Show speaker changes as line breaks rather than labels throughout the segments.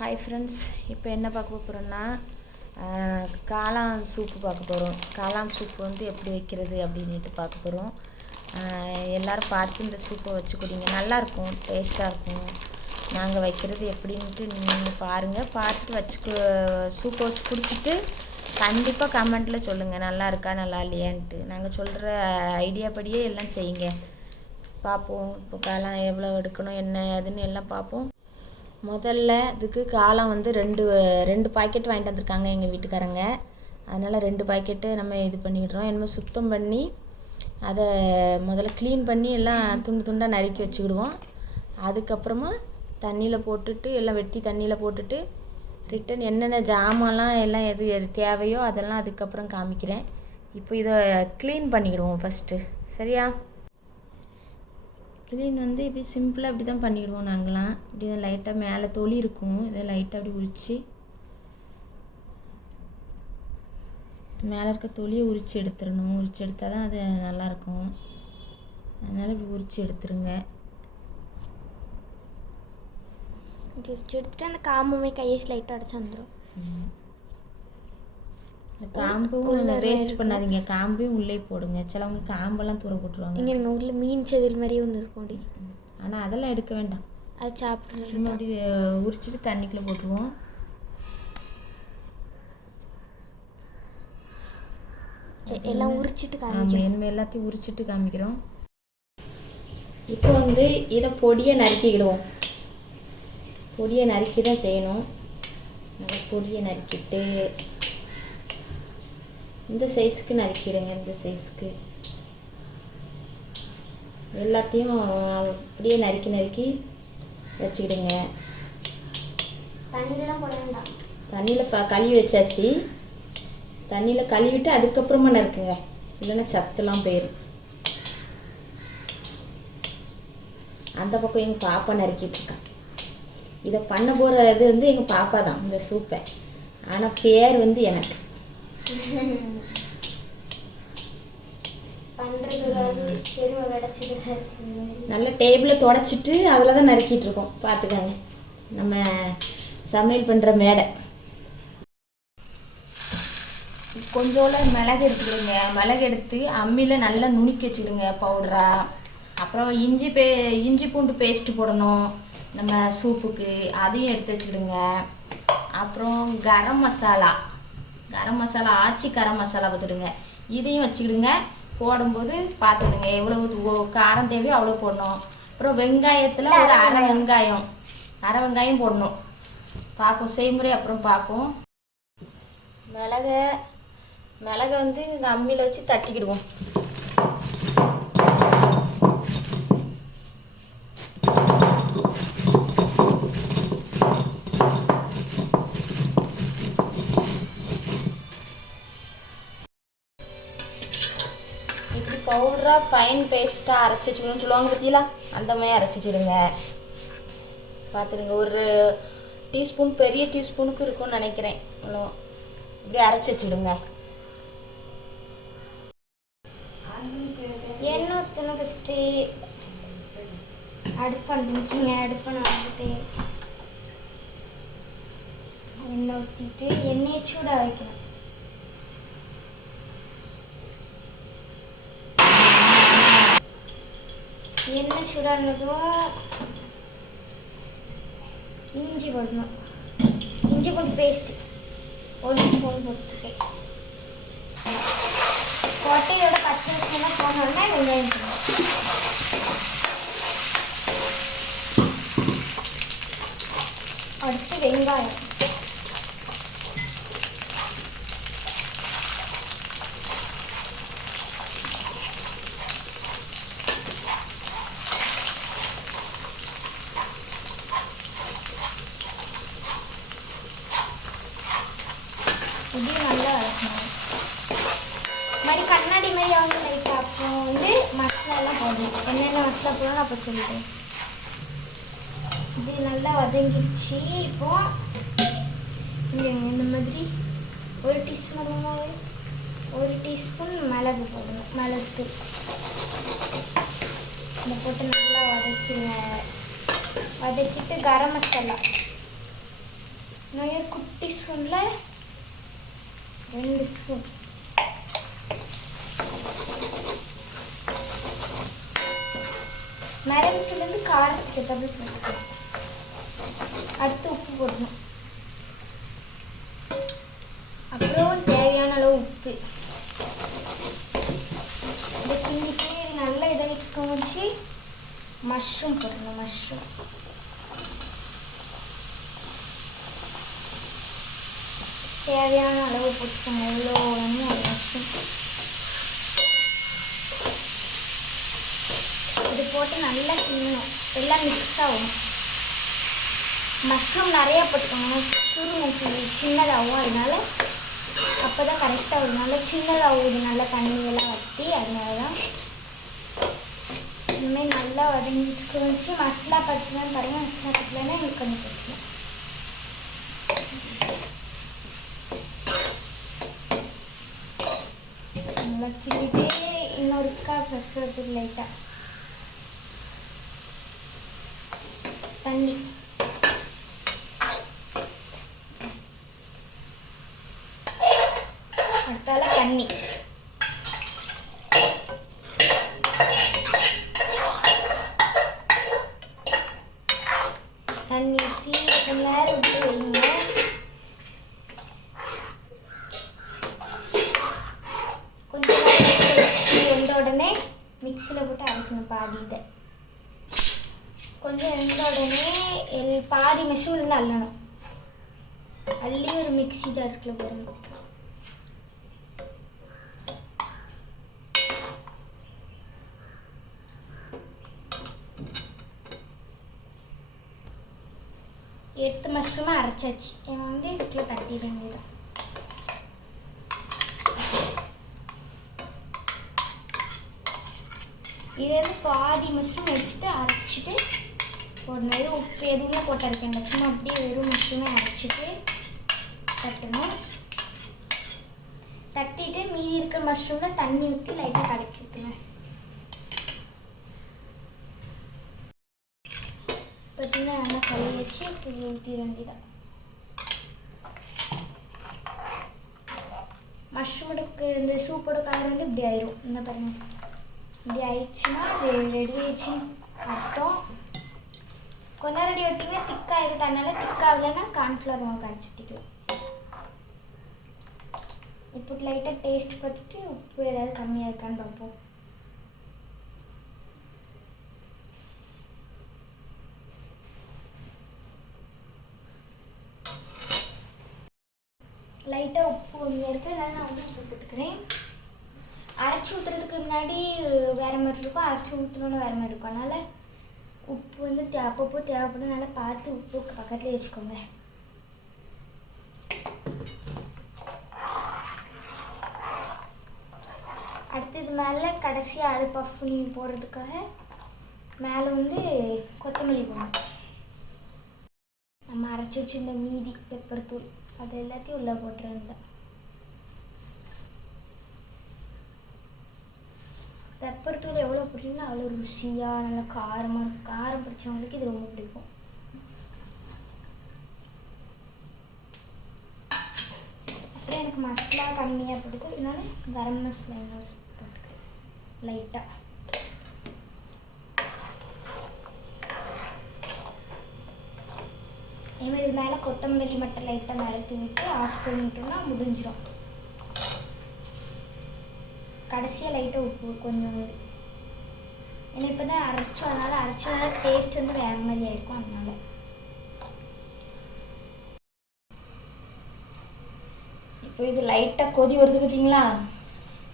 Hi friends இப்போ என்ன பார்க்க போகிறோன்னா காளான் சூப்பு பார்க்க போகிறோம் காளான் சூப்பு வந்து எப்படி வைக்கிறது அப்படின்ட்டு பார்க்க போகிறோம் எல்லோரும் பார்த்து இந்த சூப்பை வச்சு குடிங்க நல்லாயிருக்கும் டேஸ்ட்டாக இருக்கும். நாங்கள் வைக்கிறது எப்படின்ட்டு நீங்கள் பாருங்கள் பார்த்துட்டு வச்சு சூப்பை வச்சு குடிச்சிட்டு கண்டிப்பாக கமெண்ட்டில் சொல்லுங்கள் நல்லா இருக்கா நல்லா இல்லையான்ட்டு. நாங்கள் சொல்கிற ஐடியா படியே எல்லாம் செய்யுங்க. பார்ப்போம். இப்போ காளான் எவ்வளோ எடுக்கணும் என்ன ஏதுன்னு எல்லாம் பார்ப்போம். முதல்ல இதுக்கு காளான் வந்து ரெண்டு ரெண்டு பாக்கெட் வாங்கிட்டு வந்திருக்காங்க எங்கள் வீட்டுக்காரங்க. அதனால் ரெண்டு பாக்கெட்டு நம்ம இது பண்ணிடுறோம். என்னமோ சுத்தம் பண்ணி அதை முதல்ல க்ளீன் பண்ணி எல்லாம் துண்டு துண்டாக நறுக்கி வச்சுக்கிடுவோம். அதுக்கப்புறமா தண்ணியில் போட்டுட்டு எல்லாம் வெட்டி தண்ணியில் போட்டுட்டு ரிட்டன் என்னென்ன ஜாமான்லாம் எல்லாம் எது எது தேவையோ அதெல்லாம் அதுக்கப்புறம் காமிக்கிறேன். இப்போ இதை க்ளீன் பண்ணிக்கிடுவோம் ஃபஸ்ட்டு சரியா? க்ளீன் வந்து இப்படி சிம்பிளாக இப்படி தான் பண்ணிடுவோம் நாங்களாம். இப்படி லைட்டாக மேலே தொளி இருக்கும். இதை லைட்டாக அப்படி உரித்து மேலே இருக்க தொலியை உரித்து எடுத்துடணும். உரித்து எடுத்தால் தான் அது நல்லாயிருக்கும். அதனால் இப்படி உரித்து எடுத்துருங்க.
உரிச்சு எடுத்துட்டு அந்த காம்புமே கையை லைட்டாக அடைச்சு வந்துடும்
காம்பும் வேஸ்ட் பண்ணாதீங்க. காம்பையும் உள்ளே போடுங்க. சிலவங்க காம்பெல்லாம் தூர போட்டுருவாங்க.
இங்கே ஊரில் மீன் செதில் மாதிரி ஒன்று இருக்கும் அப்படி
ஆனால் அதெல்லாம் எடுக்க வேண்டாம்.
அது சாப்பிட்றது
சும்மா அப்படி உரிச்சிட்டு தண்ணிக்குள்ளே போட்டுருவோம்.
எல்லாம் உரிச்சிட்டு காமிக்கும்
இனிமேல் எல்லாத்தையும் உரிச்சிட்டு காமிக்கிறோம். இப்போ வந்து இதை பொடியை நறுக்கிக்கிடுவோம். பொடியை நறுக்கி தான் செய்யணும் பொடியை நறுக்கிட்டு இந்த சைஸுக்கு நறுக்கிடுங்க இந்த சைஸுக்கு எல்லாத்தையும் அப்படியே நறுக்கி நறுக்கி வச்சுக்கிடுங்க. தண்ணியில் கழுவி வச்சாச்சு. தண்ணியில் கழுவிட்டு அதுக்கப்புறமா நறுக்குங்க. இல்லைன்னா சத்துலாம் போயிடும் அந்த பக்கம் எங்கள் பாப்பா நறுக்கிட்டு இருக்கான் இதை பண்ண போகிற இது வந்து எங்கள் பாப்பா தான் இந்த சூப்பை. ஆனால் பேர் வந்து எனக்கு. நல்ல டேபிளை தொடச்சிட்டு அதில் தான் நறுக்கிட்டு இருக்கோம். பார்த்துக்கங்க. நம்ம சமையல் பண்ணுற மேடை. கொஞ்சோல மிளகு எடுத்துக்கிடுங்க. மிளகு எடுத்து அம்மியில் நல்லா நுணுக்கி வச்சுக்கிடுங்க பவுடரா அப்புறம் இஞ்சி பே இஞ்சி பூண்டு பேஸ்ட்டு போடணும். நம்ம சூப்புக்கு அதையும் எடுத்து வச்சுக்கிடுங்க. அப்புறம் கரம் மசாலா. கரம் மசாலா ஆச்சி கரம் மசாலா பார்த்துடுங்க. இதையும் வச்சுக்கிடுங்க. போடும்போது பார்த்துடுங்க எவ்வளவு ஓ- காரம் தேவையோ அவ்வளோ போடணும். அப்புறம் வெங்காயத்தில் ஒரு அரை வெங்காயம். அரை வெங்காயம் போடணும். பார்ப்போம் செய்முறை அப்புறம் பார்ப்போம். மிளகை மிளகை வந்து இந்த அம்மியில் வச்சு தட்டிக்கிடுவோம். பவுடராக ஃபைன் பேஸ்ட்டாக அரைச்சி வச்சுக்கணும்னு சொல்லுவாங்க பார்த்தீங்களா அந்த மாதிரி அரைச்சி பார்த்துடுங்க ஒரு டீஸ்பூன் பெரிய டீஸ்பூனுக்கு இருக்கும்னு நினைக்கிறேன். இவ்வளோ இப்படி அரைச்சி வச்சுடுங்க.
எண்ணெய் ஊற்றணும் ஃபஸ்ட்டு அடுப்பு அனுப்பிச்சிங்க அடுப்பை நான் வந்துட்டு எண்ணெய் ஊற்றிட்டு எண்ணெயை சூடாக வைக்கணும். எண்ணெய் சூடானதும் இஞ்சி போடணும். இஞ்சி போட்டு பேஸ்ட்டு ஒரு ஸ்பூன் போட்டு கொட்டையோட பச்சை வாசனை போனோடனே வெங்காயம் போடணும். அடுத்து வெங்காயம் இதையும் நல்லா வதக்கணும் இது மாதிரி கண்ணாடி மாதிரி அவங்க லைட் அப்புறம் வந்து மசாலாலாம் போடணும் என்னென்ன மசாலா போடணும் அப்போ சொல்லிட்டேன் இது நல்லா வதங்கிடுச்சு. இப்போ இந்த மாதிரி ஒரு டீஸ்பூன் ஒரு டீஸ்பூன் மிளகு போடணும். மிளகு. இதை போட்டு நல்லா வதக்கிங்க வதக்கிட்டு கரம் மசாலா. நிறைய குட்டி ஸ்பூனில் ரெண்டு ஸ்பூன். மிளகுலேருந்து காரத்துக்கு ஏற்றாப்புல போட்டுக்கலாம் அடுத்து உப்பு போடணும். அப்புறம் தேவையான அளவு உப்பு. இதை கிண்டிட்டு நல்லா இதை வைக்க மஷ்ரூம் போடணும் மஷ்ரூம் தேவையான அளவு போட்டுக்கணும் எவ்வளோ வேணும் அது மஷ்ரூம் இது போட்டு நல்லா கிண்டணும் எல்லாம் மிக்ஸ் ஆகும் மஷ்ரூம் நிறைய போட்டுக்கோங்க சுருங்க சின்னதாகும் அதனால அப்போ தான் கரெக்டாக வரும் நல்லா சின்னதாகும் இது நல்லா தண்ணியெல்லாம் வற்றி அதனால தான் இனிமேல் நல்லா வதங்கிட்டு வச்சு மசாலா பட்டுலாம் பாருங்கள் மசாலா பட்டலன்னா எனக்கு கொஞ்சம் பிடிக்கும் நல்லா கிண்டிட்டே இன்னொருக்கா ஃபஸ்ட்டு லைட்டாக தண்ணி அடுத்தால தண்ணி தண்ணி ஊற்றி கொஞ்ச நேரம் விட்டு வைங்க கொஞ்ச நேரம் வெந்த உடனே மிக்சியில் போட்டு அரைக்கணும் பாதி இதை கொஞ்சம் வெந்த உடனே எல் பாதி மெஷூர்லேருந்து அள்ளணும். அள்ளி ஒரு மிக்ஸி ஜாருக்குள்ள போடணும். எட்டு மஷ்ரூமாக அரைச்சாச்சு. இவன் வந்து இதுக்குள்ளே தட்டிட வேண்டியதான் இது வந்து பாதி மஷ்ரூம் எடுத்து அரைச்சிட்டு போடணும் எதுவும் உப்பு எதுவுமே போட்டு அரைக்கണ്ട சும்மா அப்படியே வெறும் மஷ்ரூமே அரைச்சிட்டு தட்டணும். தட்டிட்டு மீதி இருக்கிற மஷ்ரூமில் தண்ணி ஊற்றி லைட்டாக கலக்கி ஊற்றுங்க பார்த்தீங்கன்னா நல்லா கழுவி வச்சு இப்படி ஊற்றி வேண்டியதான் மஷ்ரூமுக்கு இந்த சூப்போட கலர் வந்து இப்படி ஆயிரும் இந்த பாருங்க இப்படி ஆயிடுச்சுன்னா ரெடி ஆயிடுச்சுன்னு அர்த்தம் கொஞ்ச நேரம் ரெடி விட்டிங்கன்னா திக்காயிரும் அதனால திக்காகலைன்னா கார்ன்ஃப்ளவர் மாவு கரைச்சிட்டிக்கலாம் இப்போ லைட்டாக டேஸ்ட் பார்த்துட்டு உப்பு ஏதாவது கம்மியாக இருக்கான்னு பார்ப்போம் லைட்டாக உப்பு கம்மியாக இருக்குது அதனால நான் வந்து உப்பு போட்டுக்கிறேன் அரைச்சி ஊற்றுறதுக்கு முன்னாடி வேறு மாதிரி இருக்கும் அரைச்சி ஊற்றணுன்னு வர மாதிரி இருக்கும். அதனால் உப்பு வந்து தே அப்பப்போ தேவைப்படும் நல்லா பார்த்து உப்பு பக்கத்துலேயே வச்சுக்கோங்க. அடுத்தது மேலே கடைசியாக அடு பஃப் பண்ணி போடுறதுக்காக மேலே வந்து கொத்தமல்லி போடணும். நம்ம அரைச்சி வச்சிருந்த மீதி பெப்பர் தூள் அது எல்லாத்தையும் உள்ளே போட்டுருந்தேன் பெப்பர் தூள் எவ்வளோ பிடிக்கும்னா அவ்வளோ ருசியாக நல்லா காரமாக இருக்கும் காரம் பிடிச்சவங்களுக்கு இது ரொம்ப பிடிக்கும். அப்புறம் எனக்கு மசாலா கம்மியாக பிடிக்கும் இன்னொன்று கரம் மசாலா இன்னொரு போட்டுக்கிறேன் லைட்டாக இதே இது மேலே கொத்தமல்லி மட்டும் லைட்டாக மேலே விட்டு ஆஃப் பண்ணிட்டோம்னா முடிஞ்சிடும் கடைசியாக லைட்டாக உப்பு கொஞ்சம் ஏன்னா இப்போ தான் அரைச்சோம். அதனால் அரைச்சதுனால டேஸ்ட் வந்து வேறு மாதிரி ஆயிருக்கும் அதனால.
இப்போ இது லைட்டாக கொதி வருது பார்த்தீங்களா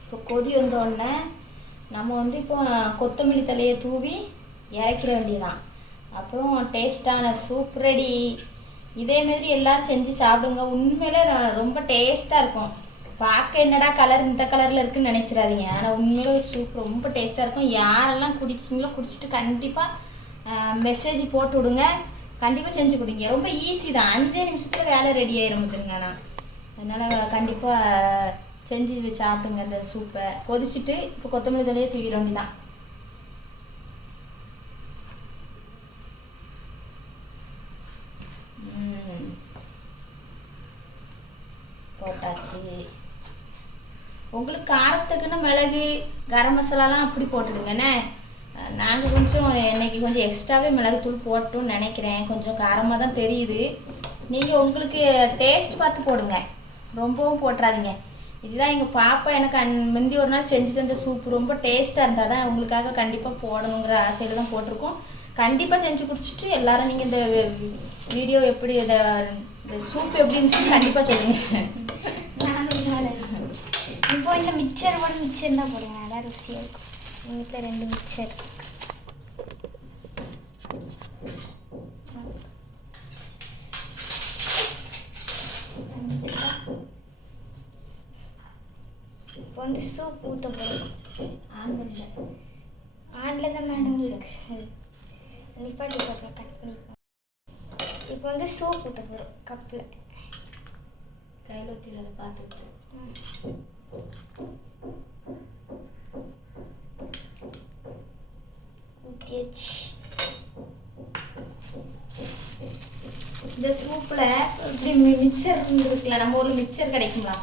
இப்போ கொதி வந்த உடனே நம்ம வந்து இப்போ கொத்தமல்லி தலையை தூவி இறக்கிற வேண்டியதான் அப்புறம் டேஸ்ட்டான சூப் ரெடி இதே மாதிரி எல்லாரும் செஞ்சு சாப்பிடுங்க. உண்மையிலே ரொம்ப டேஸ்ட்டாக இருக்கும். பார்க்க என்னடா கலர் இந்த கலரில் இருக்குன்னு நினைச்சிடாதீங்க. ஆனால் உண்மையிலே சூப் ரொம்ப டேஸ்ட்டாக இருக்கும். யாரெல்லாம் குடிக்கீங்களோ குடிச்சிட்டு கண்டிப்பாக மெசேஜ் போட்டு விடுங்க. கண்டிப்பாக செஞ்சு கொடுங்க. ரொம்ப ஈஸி தான். அஞ்சே நிமிஷத்தில் வேலை ரெடி ஆயிருமுதுங்க நான் அதனால் கண்டிப்பாக செஞ்சு சாப்பிடுங்க அந்த சூப்பை கொதிச்சுட்டு இப்போ கொத்தமல்லி தலையே தூவிட வேண்டியதான் ம். போட்டாச்சு உங்களுக்கு காரத்துக்குன்னு மிளகு கரம் மசாலாலாம் அப்படி போட்டுடுங்கண்ணே. நாங்கள் கொஞ்சம் இன்னைக்கு கொஞ்சம் எக்ஸ்ட்ராவே மிளகுத்தூள் போட்டோம்னு நினைக்கிறேன். கொஞ்சம் காரமாக தான் தெரியுது. நீங்கள் உங்களுக்கு டேஸ்ட் பார்த்து போடுங்க. ரொம்பவும் போட்டுறாதீங்க. இதுதான் எங்கள் பாப்பா எனக்கு அன் முந்தி ஒரு நாள் செஞ்சு தந்த சூப் ரொம்ப டேஸ்ட்டாக இருந்தால் தான் உங்களுக்காக கண்டிப்பாக போடணுங்கிற ஆசையில் தான் போட்டிருக்கோம். கண்டிப்பாக செஞ்சு குடிச்சிட்டு எல்லாரும் நீங்கள் இந்த வீடியோ எப்படி இதை இந்த சூப் எப்படி இருந்துச்சுன்னு கண்டிப்பாக சொல்லுங்கள்
இந்த மிக்சர் கூட மிக்சர் தான் போடுங்க நல்லா ருசியாக இருக்கும். எங்கள் வீட்டில் ரெண்டு மிக்சர் இப்போ வந்து சூப் ஊற்ற போகிறோம்
ஆன்லைனில்
ஆண்டில் தான் மேடம் நிப்பாட்டி போடுறோம் கட் பண்ணிப்போம் இப்போ வந்து சூப் ஊற்ற போகிறோம் கப்பில்
கையில் ஊற்றிடுறத பார்த்துக்கிட்டு.
ஊற்றியாச்சு
இந்த சூப்பில் இப்படி மிக்சர் இருக்குல்ல நம்ம ஊரில் மிக்சர் கிடைக்குங்களா?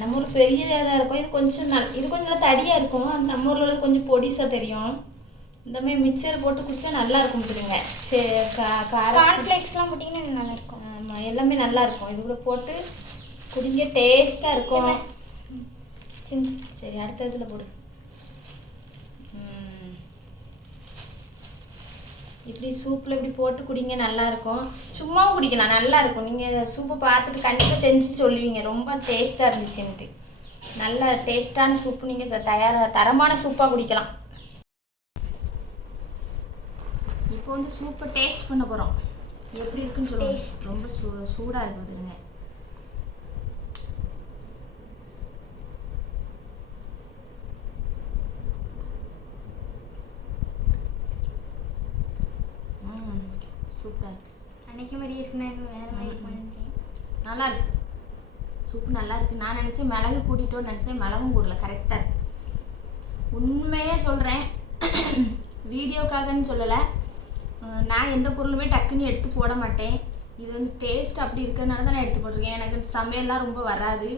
நம்ம ஊரில் பெரிய இதாக இருக்கும். இது கொஞ்சம் நல் இது கொஞ்சம் நல்லா தடியாக இருக்கும். நம்ம ஊரில் கொஞ்சம் பொடிசாக தெரியும். இந்த மாதிரி மிக்சர் போட்டு குடிச்சா நல்லா இருக்கும் தெரியுங்க. சரி
கார்ன்ஃப்ளேக்ஸ்லாம் போட்டிங்கன்னா நல்லா இருக்கும்.
ஆமாம் எல்லாமே நல்லா இருக்கும். இது கூட போட்டு குடிங்க டேஸ்ட்டாக இருக்கும்.
சின்ன
சரி அடுத்த இதில் போடு. இப்படி சூப்பில் இப்படி போட்டு குடிங்க நல்லா இருக்கும் சும்மாவும் குடிக்கலாம் நல்லா இருக்கும் நீங்கள் சூப்பை பார்த்துட்டு கண்டிப்பாக செஞ்சு சொல்லுவீங்க. ரொம்ப டேஸ்ட்டாக இருந்துச்சுன்ட்டு நல்ல டேஸ்ட்டான சூப்பு. நீங்கள் தயார தரமான சூப்பாக குடிக்கலாம். இப்போ வந்து சூப்பை டேஸ்ட் பண்ண போகிறோம் எப்படி இருக்குன்னு சொல்லுங்க.
Taste.
ரொம்ப சூ சூடாக இருக்குதுங்க ம் சூப்பர்
அன்னைக்கு மாதிரி இருக்குன்னா வேறு மாதிரி
நல்லா இருக்கு. சூப்பு நல்லா இருக்கு. நான் நினச்சேன் மிளகு கூட்டிட்டோன்னு நினச்சேன் மிளகும் கூடல. கரெக்டாக இருக்கு. உண்மையே சொல்கிறேன் வீடியோக்காகன்னு சொல்லலை. நான் எந்த பொருளுமே டக்குன்னு எடுத்து போட மாட்டேன். இது வந்து டேஸ்ட் அப்படி இருக்கிறதுனால தான் நான் எடுத்து போட்டிருக்கேன். எனக்கு சமையல்லாம் ரொம்ப வராது.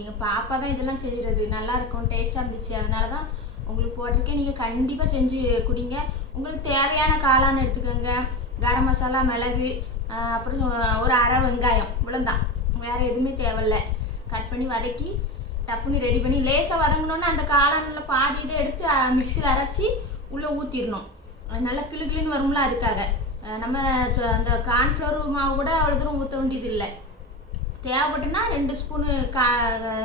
எங்கள் பாப்பா தான் இதெல்லாம் செய்கிறது நல்லா இருக்கும் டேஸ்ட்டாக இருந்துச்சு. அதனால தான் உங்களுக்கு போட்டிருக்கேன். நீங்கள் கண்டிப்பாக செஞ்சு குடிங்க. உங்களுக்கு தேவையான காளான் எடுத்துக்கோங்க. கரம் மசாலா மிளகு அப்புறம் ஒரு அரை வெங்காயம் இவ்வளோதான் வேறு எதுவுமே தேவையில்லை. கட் பண்ணி வதக்கி டப்புன்னு ரெடி பண்ணி லேசாக வதங்கினோன்னே அந்த காளானில் பாதி இதை எடுத்து மிக்சியில் அரைச்சி உள்ளே ஊற்றிடணும் நல்லா கிளு கிளுன்னு வரும்ல அதுக்காக. நம்ம அந்த கார்ன்ஃப்ளவர் மாவு கூட அவ்வளோ தூரம் ஊற்ற வேண்டியது இல்லை தேவைப்பட்டுனா ரெண்டு ஸ்பூனு கா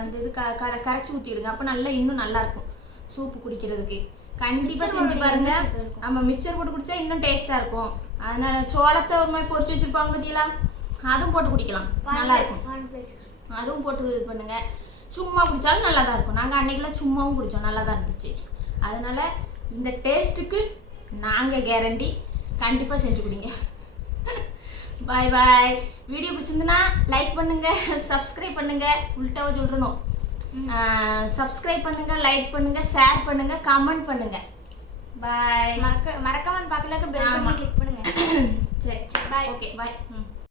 அந்த இது க கரைச்சி ஊற்றிடுங்க அப்போ நல்லா இன்னும் நல்லாயிருக்கும் சூப்பு குடிக்கிறதுக்கு. கண்டிப்பாக
மிச்சர்
செஞ்சு பாருங்க. ஆமாம் மிக்சர் போட்டு குடிச்சா இன்னும் டேஸ்ட்டாக இருக்கும். அதனால சோளத்தை ஒரு மாதிரி பொரிச்சு வச்சிருப்பாங்க பார்த்தீங்களா அதுவும் போட்டு குடிக்கலாம். நல்லா இருக்கும். அதுவும் போட்டு இது பண்ணுங்க. சும்மா குடித்தாலும் நல்லா தான் இருக்கும். நாங்கள் அன்னைக்கெல்லாம் சும்மாவும் குடித்தோம் நல்லா தான் இருந்துச்சு. அதனால இந்த டேஸ்ட்டுக்கு நாங்கள் கேரண்டி கண்டிப்பாக செஞ்சு குடிங்க. பாய் பாய் வீடியோ பிடிச்சிருந்துன்னா லைக் பண்ணுங்க சப்ஸ்கிரைப் பண்ணுங்க. உள்டாவை சொல்றணும். சப்ஸ்கிரைப் பண்ணுங்க லைக் பண்ணுங்க ஷேர் பண்ணுங்க கமெண்ட் பண்ணுங்க. பாய்
மறக்க மறக்காம பக்கத்துல பெல். பட்டன் கிளிக் பண்ணுங்க.
சரி
Bye.
ஓகே பாய் ம்.